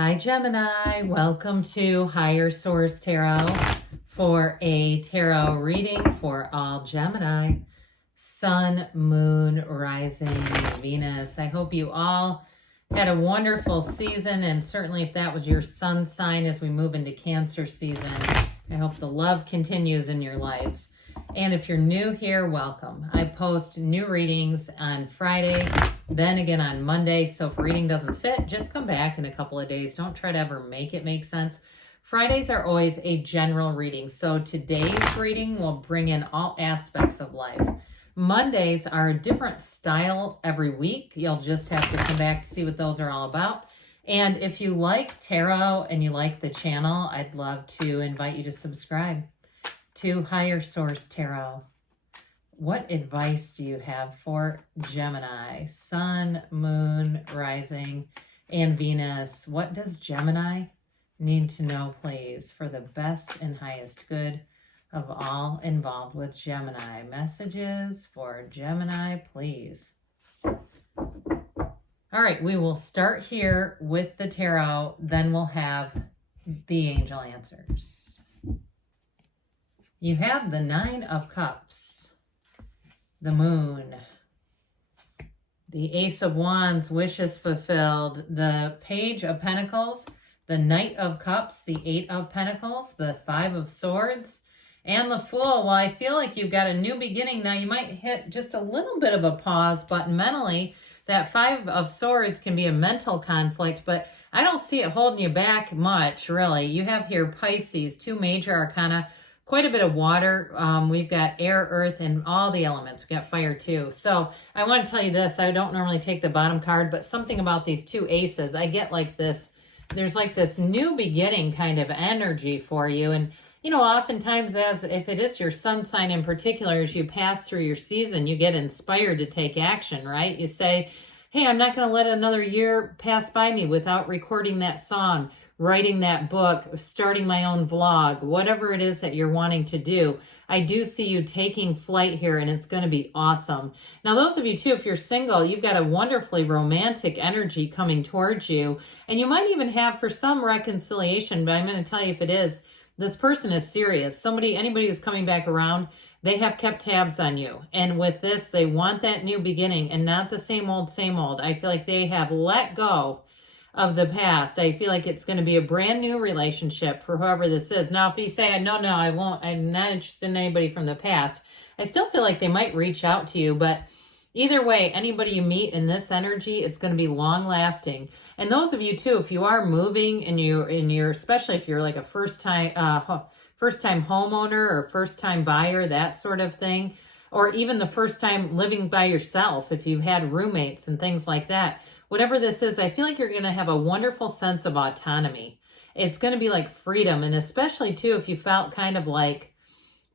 Hi, Gemini. Welcome to Higher Source Tarot for a tarot reading for all Gemini, Sun, Moon, Rising, Venus. I hope you all had a wonderful season, and certainly if that was your sun sign as we move into Cancer season, I hope the love continues in your lives. And if you're new here, welcome. I post new readings on Friday, then again on Monday. So if a reading doesn't fit, just come back in a couple of days. Don't try to ever make it make sense. Fridays are always a general reading. So today's reading will bring in all aspects of life. Mondays are a different style every week. You'll just have to come back to see what those are all about. And if you like tarot and you like the channel, I'd love to invite you to subscribe to Higher Source Tarot. What advice do you have for Gemini? Sun, Moon, Rising, and Venus. What does Gemini need to know, please, for the best and highest good of all involved with Gemini? Messages for Gemini, please. All right, we will start here with the tarot, then we'll have the angel answers. You have the Nine of Cups, the Moon, the Ace of Wands, wishes fulfilled, the Page of Pentacles, the Knight of Cups, the Eight of Pentacles, the Five of Swords, and the Fool. Well, I feel like you've got a new beginning now. You might hit just a little bit of a pause, but mentally, that Five of Swords can be a mental conflict, but I don't see it holding you back much, really. You have here Pisces, two major arcana, quite a bit of water. We've got air, earth, and all the elements. We've got fire too. So I want to tell you this. I don't normally take the bottom card, but something about these two aces, I get like this. There's like this new beginning kind of energy for you. And, you know, oftentimes as if it is your sun sign in particular, as you pass through your season, you get inspired to take action, right? You say, hey, I'm not going to let another year pass by me without recording that song, writing that book, starting my own vlog, whatever it is that you're wanting to do. I do see you taking flight here, and it's going to be awesome. Now, those of you too, if you're single, you've got a wonderfully romantic energy coming towards you, and you might even have for some reconciliation, but I'm going to tell you if it is, this person is serious. Anybody who's coming back around, they have kept tabs on you. And with this, they want that new beginning and not the same old, same old. I feel like they have let go of the past. I feel like it's going to be a brand new relationship for whoever this is. Now, if you say, no, I won't, I'm not interested in anybody from the past, I still feel like they might reach out to you, but either way, anybody you meet in this energy, it's going to be long lasting. And those of you too, if you are moving and you're especially if you're like a first time homeowner or first time buyer, that sort of thing, or even the first time living by yourself, if you've had roommates and things like that, whatever this is, I feel like you're going to have a wonderful sense of autonomy. It's going to be like freedom. And especially too, if you felt kind of like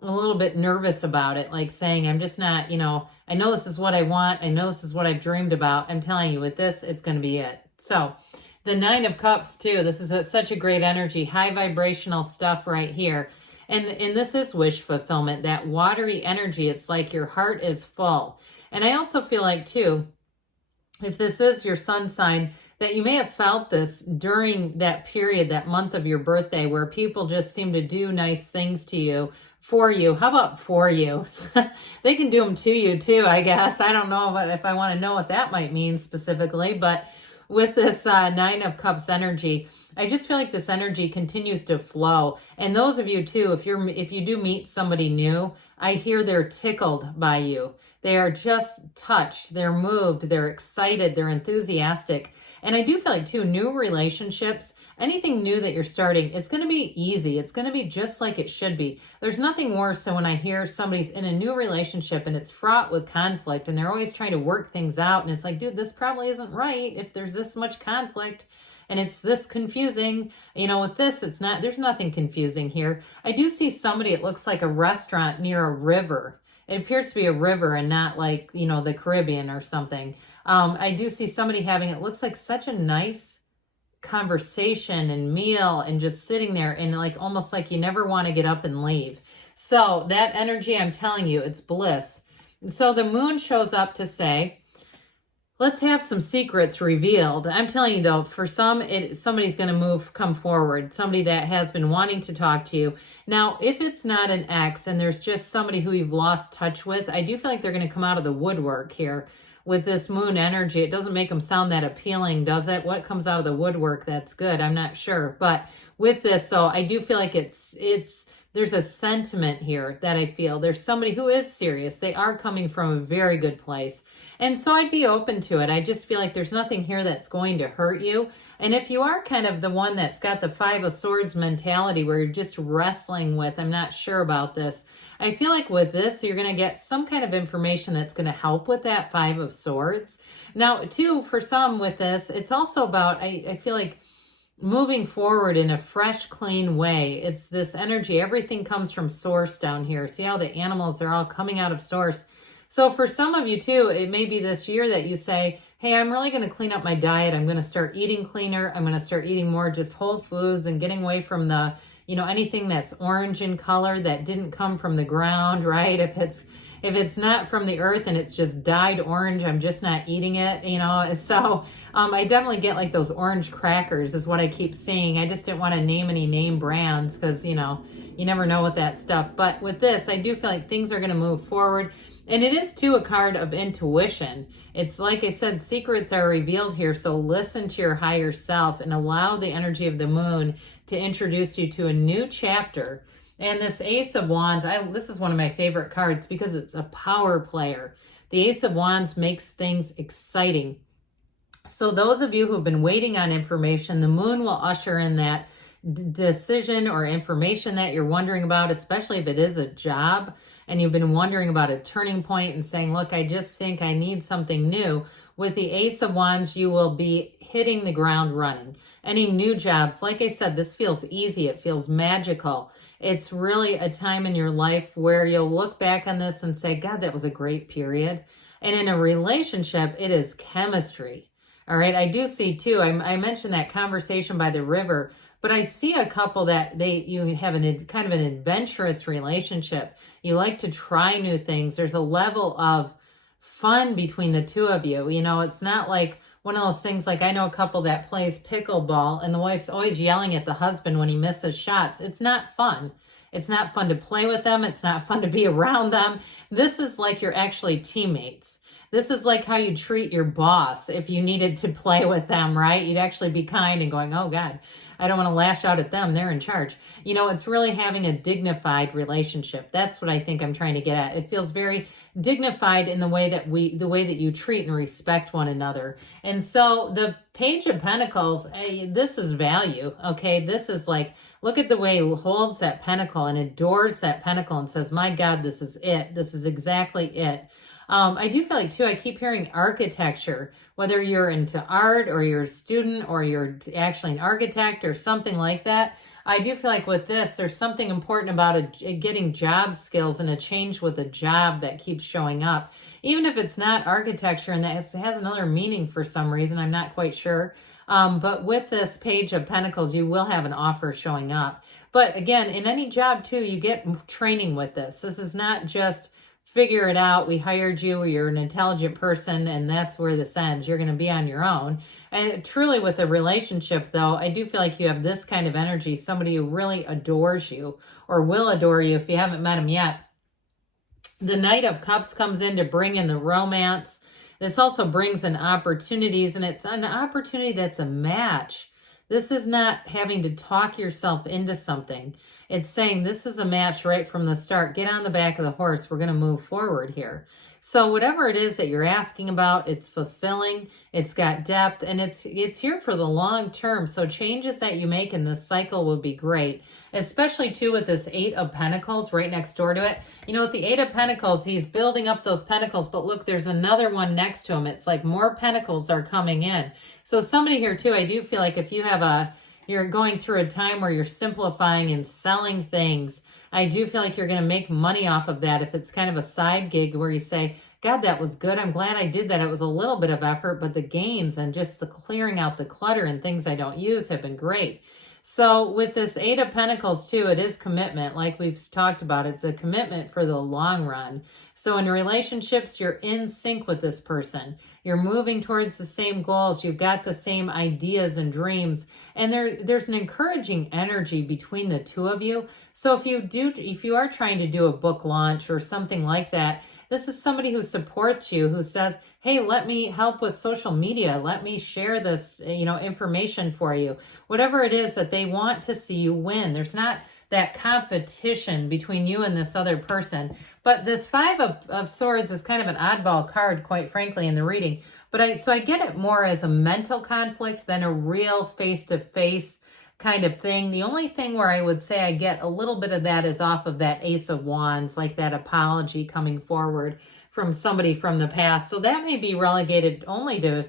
a little bit nervous about it, like saying, I'm just not, I know this is what I want. I know this is what I've dreamed about. I'm telling you, with this, it's going to be it. So the Nine of Cups too, this is such a great energy, high vibrational stuff right here. And this is wish fulfillment, that watery energy. It's like your heart is full. And I also feel like too, if this is your sun sign, that you may have felt this during that period, that month of your birthday, where people just seem to do nice things to you, for you. How about for you? They can do them to you too, I guess. I don't know if I want to know what that might mean specifically, but with this Nine of Cups energy, I just feel like this energy continues to flow. And those of you too, if you do meet somebody new, I hear they're tickled by you. They are just touched, they're moved, they're excited, they're enthusiastic. And I do feel like too, new relationships, anything new that you're starting, it's going to be easy. It's going to be just like it should be. There's nothing worse than when I hear somebody's in a new relationship and it's fraught with conflict and they're always trying to work things out. And it's like, dude, this probably isn't right if there's this much conflict and it's this confusing. With this, there's nothing confusing here. I do see somebody, it looks like a restaurant near a river. It appears to be a river and not like, the Caribbean or something. I do see somebody having, it looks like such a nice conversation and meal and just sitting there and like almost like you never want to get up and leave. So that energy, I'm telling you, it's bliss. And so the moon shows up to say, let's have some secrets revealed. I'm telling you though, for some, somebody's going to come forward, somebody that has been wanting to talk to you. Now, if it's not an ex and there's just somebody who you've lost touch with, I do feel like they're going to come out of the woodwork here with this moon energy. It doesn't make them sound that appealing, does it? What comes out of the woodwork that's good? I'm not sure. But with this, so I do feel like there's a sentiment here that I feel. There's somebody who is serious. They are coming from a very good place. And so I'd be open to it. I just feel like there's nothing here that's going to hurt you. And if you are kind of the one that's got the 5 of Swords mentality where you're just wrestling with, I'm not sure about this, I feel like with this, you're going to get some kind of information that's going to help with that 5 of Swords. Now, too, for some with this, it's also about, I feel like, moving forward in a fresh, clean way. It's this energy. Everything comes from source down here. See how the animals are all coming out of source. So for some of you too, it may be this year that you say, hey, I'm really going to clean up my diet. I'm going to start eating cleaner. I'm going to start eating more just whole foods and getting away from the, anything that's orange in color that didn't come from the ground, right? If it's not from the earth and it's just dyed orange, I'm just not eating it, So I definitely get like those orange crackers is what I keep seeing. I just didn't want to name any name brands because, you never know with that stuff. But with this, I do feel like things are going to move forward. And it is, too, a card of intuition. It's like I said, secrets are revealed here. So listen to your higher self and allow the energy of the moon to introduce you to a new chapter. And this Ace of Wands, this is one of my favorite cards because it's a power player. The Ace of Wands makes things exciting. So those of you who've been waiting on information, the moon will usher in that decision or information that you're wondering about, especially if it is a job and you've been wondering about a turning point and saying, look, I just think I need something new. With the Ace of Wands, you will be hitting the ground running. Any new jobs, like I said, this feels easy. It feels magical. It's really a time in your life where you'll look back on this and say, God, that was a great period. And in a relationship, it is chemistry. All right, I do see too, I mentioned that conversation by the river, but I see a couple that you have kind of an adventurous relationship. You like to try new things. There's a level of fun between the two of you. It's not like one of those things like I know a couple that plays pickleball and the wife's always yelling at the husband when he misses shots. It's not fun. It's not fun to play with them. It's not fun to be around them. This is like you're actually teammates. This is like how you treat your boss if you needed to play with them, right? You'd actually be kind and going, oh God, I don't want to lash out at them. They're in charge. It's really having a dignified relationship. That's what I think I'm trying to get at. It feels very dignified in the way that you treat and respect one another. And so the Page of Pentacles, this is value, okay? This is like, look at the way he holds that pentacle and adores that pentacle and says, my God, this is it. This is exactly it. I do feel like, too, I keep hearing architecture, whether you're into art or you're a student or you're actually an architect or something like that. I do feel like with this, there's something important about getting job skills and a change with a job that keeps showing up. Even if it's not architecture and that has another meaning for some reason, I'm not quite sure. But with this Page of Pentacles, you will have an offer showing up. But again, in any job, too, you get training with this. This is not just figure it out. We hired you. You're an intelligent person, and that's where this ends. You're going to be on your own. And truly with a relationship, though, I do feel like you have this kind of energy, somebody who really adores you or will adore you if you haven't met him yet. The Knight of Cups comes in to bring in the romance. This also brings in opportunities, and it's an opportunity that's a match. This is not having to talk yourself into something. It's saying this is a match right from the start. Get on the back of the horse. We're going to move forward here. So whatever it is that you're asking about, it's fulfilling, it's got depth, and it's here for the long term. So changes that you make in this cycle will be great, especially too with this 8 of Pentacles right next door to it. With the 8 of Pentacles, he's building up those pentacles, but look, there's another one next to him. It's like more pentacles are coming in. So somebody here too, I do feel like if you have you're going through a time where you're simplifying and selling things, I do feel like you're going to make money off of that. If it's kind of a side gig where you say, God, that was good. I'm glad I did that. It was a little bit of effort, but the gains and just the clearing out the clutter and things I don't use have been great. So with this 8 of Pentacles too, it is commitment. Like we've talked about, it's a commitment for the long run. So in relationships, you're in sync with this person. You're moving towards the same goals. You've got the same ideas and dreams. And there's an encouraging energy between the two of you. So if you are trying to do a book launch or something like that, this is somebody who supports you, who says, hey, let me help with social media. Let me share this, information for you. Whatever it is that they want to see you win. There's not that competition between you and this other person. But this Five of Swords is kind of an oddball card, quite frankly, in the reading. But so I get it more as a mental conflict than a real face-to-face kind of thing. The only thing where I would say I get a little bit of that is off of that Ace of Wands, like that apology coming forward from somebody from the past. So that may be relegated only to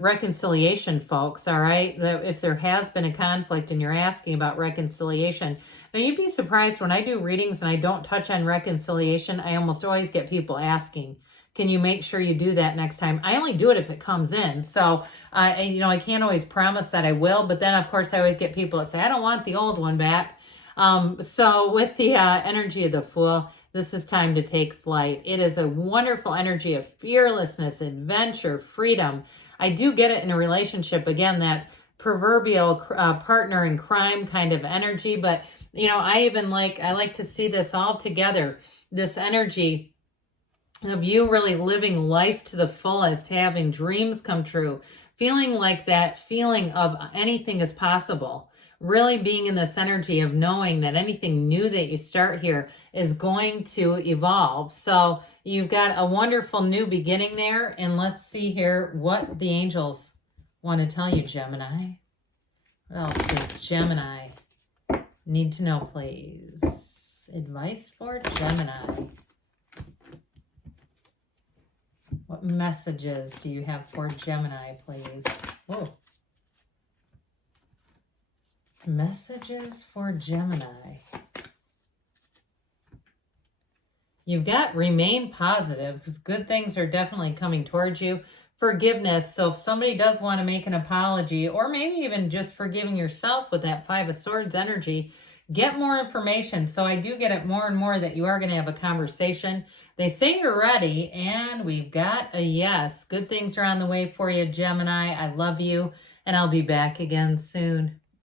reconciliation, folks. All right, if there has been a conflict and you're asking about reconciliation, now you'd be surprised when I do readings and I don't touch on reconciliation. I almost always get people asking, can you make sure you do that next time? I only do it if it comes in. So I can't always promise that I will, but then of course I always get people that say, I don't want the old one back. So with the energy of the Fool, this is time to take flight. It is a wonderful energy of fearlessness, adventure, freedom. I do get it in a relationship, again, that proverbial partner in crime kind of energy. But, I like to see this all together, this energy of you really living life to the fullest, having dreams come true, feeling like that feeling of anything is possible. Really being in this energy of knowing that anything new that you start here is going to evolve. So you've got a wonderful new beginning there. And let's see here what the angels want to tell you, Gemini. What else does Gemini need to know, please? Advice for Gemini. What messages do you have for Gemini, please? Whoa. Messages for Gemini. You've got remain positive, because good things are definitely coming towards you. Forgiveness. So if somebody does want to make an apology, or maybe even just forgiving yourself with that Five of Swords energy, get more information. So I do get it more and more that you are going to have a conversation. They say you're ready, and we've got a yes. Good things are on the way for you, Gemini. I love you, and I'll be back again soon.